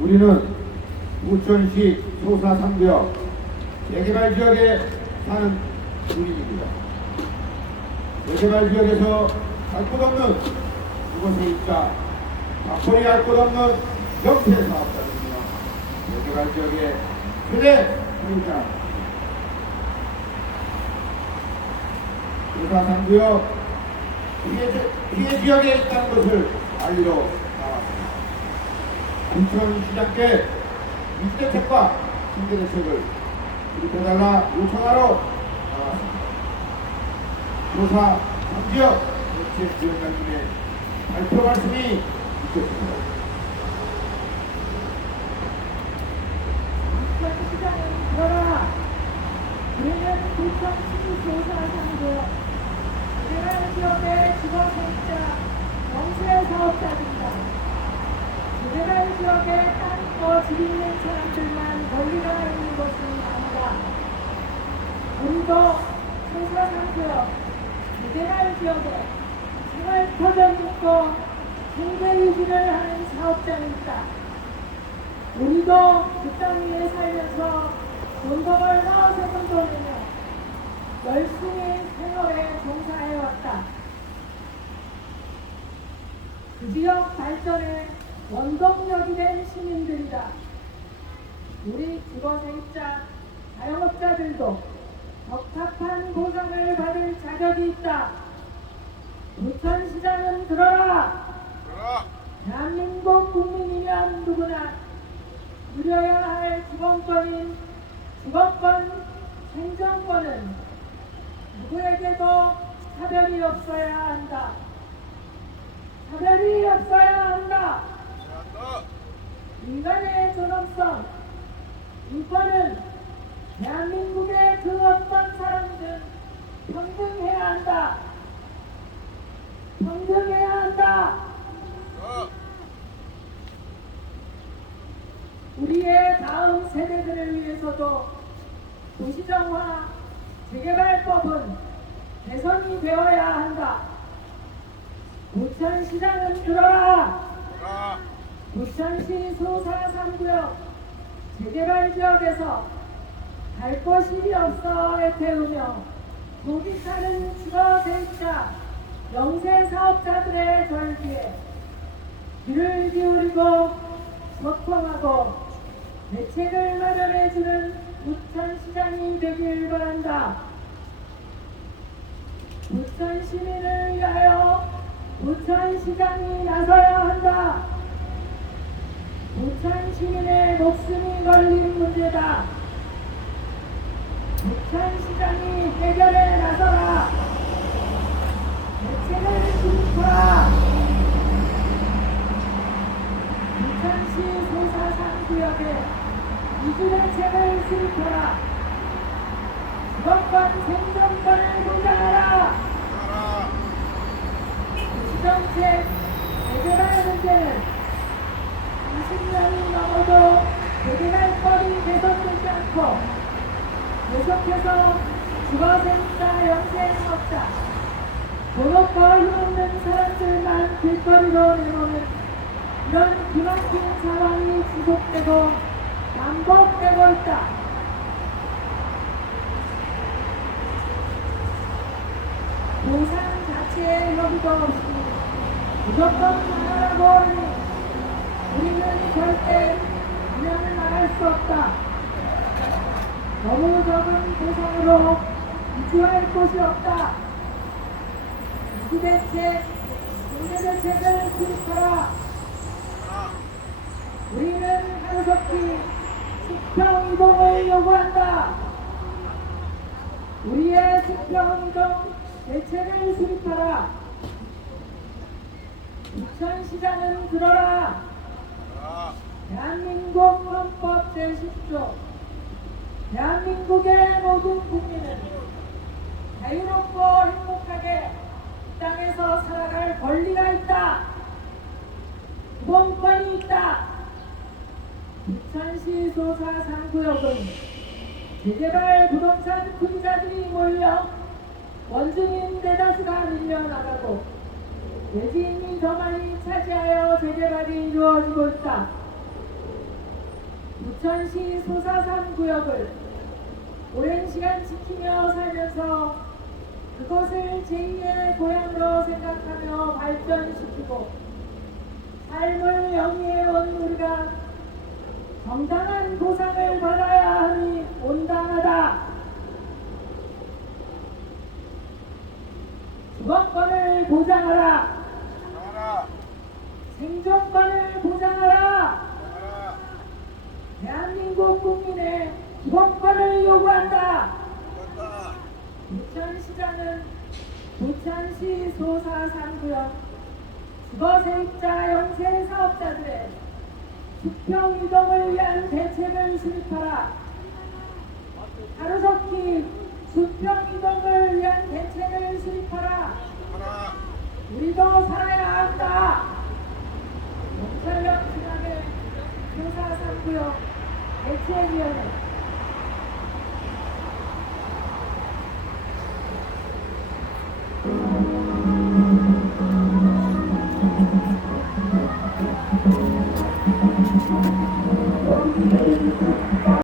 우리는 우천시 소사 3구역 재개발 지역에 사는 주민입니다. 재개발 지역에서 할것 없는 이곳에 있자 앞머리 할것 없는 경제 사업자입니다. 재개발 지역에 그대 주민자 3구역 피해, 지- 피해 지역에 있다는 것을 알리러 나왔습니다. 인천시장께 임대택과 임대대책을 수립해달라 요청하러 나왔습니다. 조사 상지역 대책위원장님의 발표 말씀이 있겠습니다. 부천시장은 들어라 우리는 부천시 조사상고요 재개발 지역의 주거생자 영세 사업자입니다 재개발 집 있는 사람들만 권리가 있는 것은 아니다 우리도 조사상고요 재개발 지역에 생활 터전 있고 생계 유지를 하는 사업자입니다 우리도 그 땅 위에 살면서 돈벌을 넣어서 돈내며 열심히 생업에 종사해왔다. 그 지역 발전에 원동력이 된 시민들이다. 우리 주거생자 자영업자들도 적합한 보상을 받을 자격이 있다. 부천시장은 들어라! 대한민국 국민이면 누구나 누려야 할 기본권인 주거권, 생존권은 누구에게도 차별이 없어야 한다. 차별이 없어야 한다. 존엄성, 인권은 대한민국의 그 어떤 사람이든 평등해야 한다. 평등해야 한다. 우리의 다음 세대들을 위해서도 도시정화 재개발법은 개선이 되어야 한다. 부천시장은 들어라. 부천시 소사 3구역 재개발 지역에서 갈 곳이 없어 애태우며 타는 주거세입자 영세 사업자들의 절기에 귀를 기울이고 소통하고 대책을 마련해주는 부천시장이 되길 바란다. 부천 시민을 위하여 부천시장이 나서야 한다. 부천 시민의 목숨이 걸린 문제다. 부천시장이 해결에 나서라. 대책을 수립하라. 부천시 소사산 구역에 이주대책을 수립하라. 주거권 생존권을 보장하라. 지정책 해결할 문제는 넘어도 해결할법이 개선되지 않고 계속해서 주거생자 영세행업자 본업과 힘없는 사람들만 길거리로 내놓는 이런 기막힌 상황이 지속되고 반복되고 있다. 보상 자체에 여기도 없이 무조건 하니 우리는 절대 그냥 나갈 수 없다. 너무 적은 보상으로 이주할 곳이 없다. 이주대책, 경제대책을 수립하라. 우리는 하루속히 수평 이동을 요구한다. 우리의 수평 이동 대책을 수립하라. 부천시장은 들어라. 대한민국 헌법 제10조 대한민국의 모든 국민은 자유롭고 행복하게 이 땅에서 살아갈 권리가 있다. 기본권이 있다. 부천시 소사 3구역은 재개발 부동산 투기자들이 몰려 원주민 대다수가 밀려나가고 외지인이 더 많이 차지하여 재개발이 이루어지고 있다. 부천시 소사산 구역을 오랜 시간 지키며 살면서 그것을 제2의 고향으로 생각하며 발전시키고 삶을 영위해온 우리가 정당한 보상을 받아야 하니 온당하다. 주거권을 보장하라 생존권을 보장하라. 나라 대한민국 국민의 기본권을 요구한다. 맞다 부천시장은 부천시 소사 3구역 주거세입자 영세 사업자들의 수평 이동을 위한 대책을 수립하라. 하루속히 수평 이동을